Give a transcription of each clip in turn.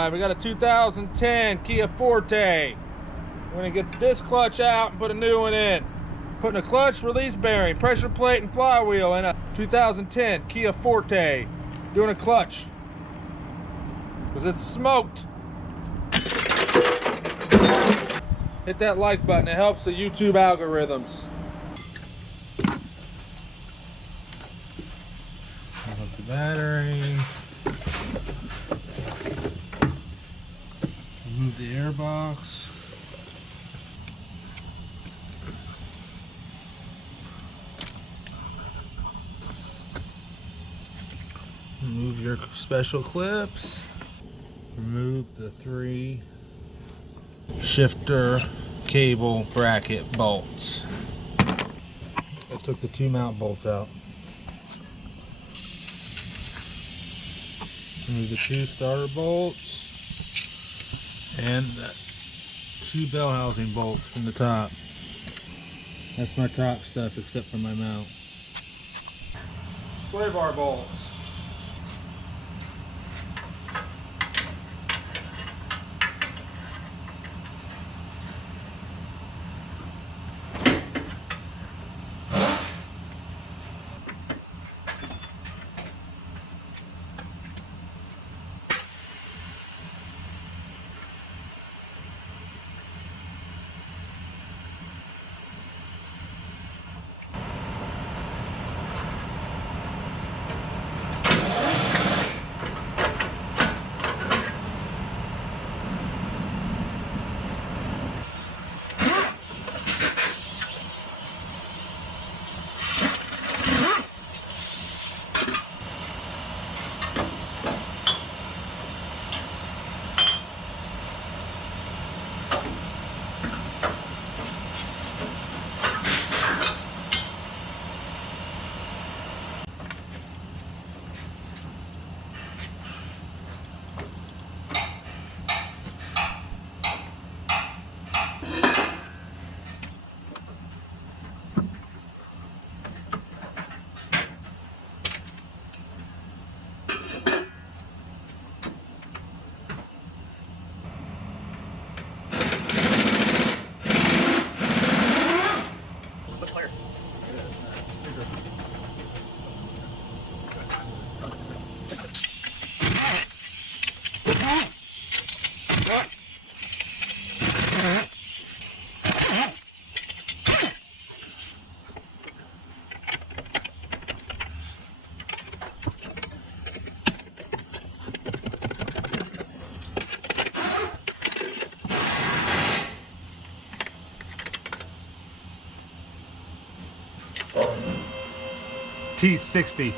side, we got a 2010 Kia Forte. We're gonna get this clutch out and put a new one in. Putting a clutch, release bearing, pressure plate, and flywheel in a 2010 Kia Forte. Doing a clutch, because it's smoked. Hit that like button, it helps the YouTube algorithms. Hook the battery. Remove the air box. Remove your special clips. Remove the 3 shifter cable bracket bolts. I took the 2 mount bolts out. Remove the 2 starter bolts and the 2 bell housing bolts from the top. That's my top stuff except for my mount. Sway bar bolts. T60.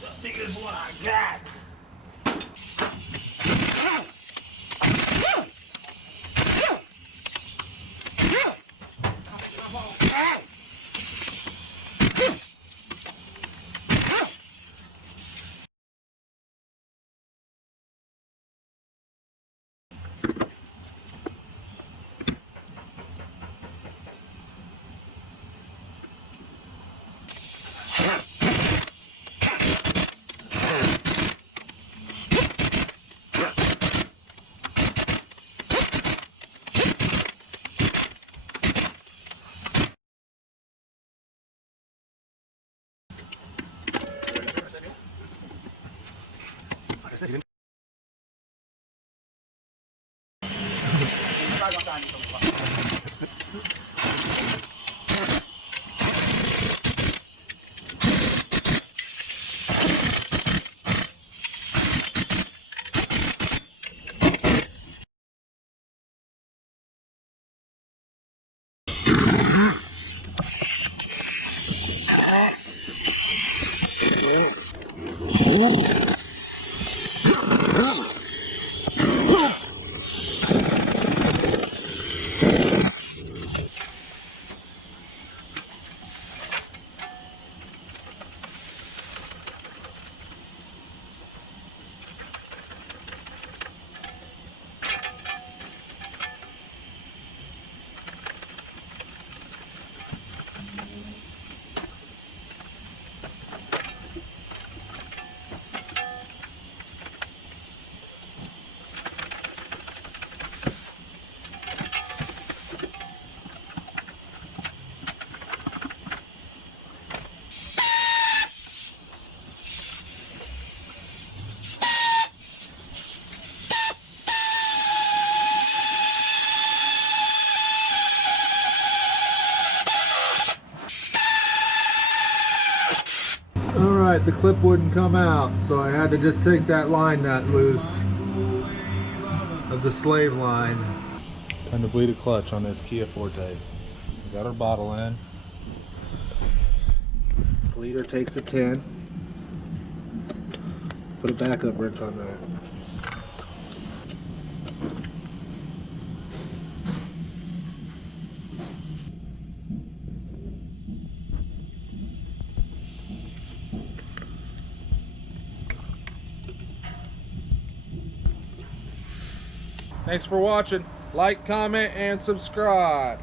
The biggest one I got. the clip wouldn't come out, so I had to just take that line nut loose of the slave line. Time to bleed a clutch on this Kia Forte. We got our bottle in. Bleeder takes a 10. Put a backup wrench on there. Thanks for watching. Like, comment, and subscribe.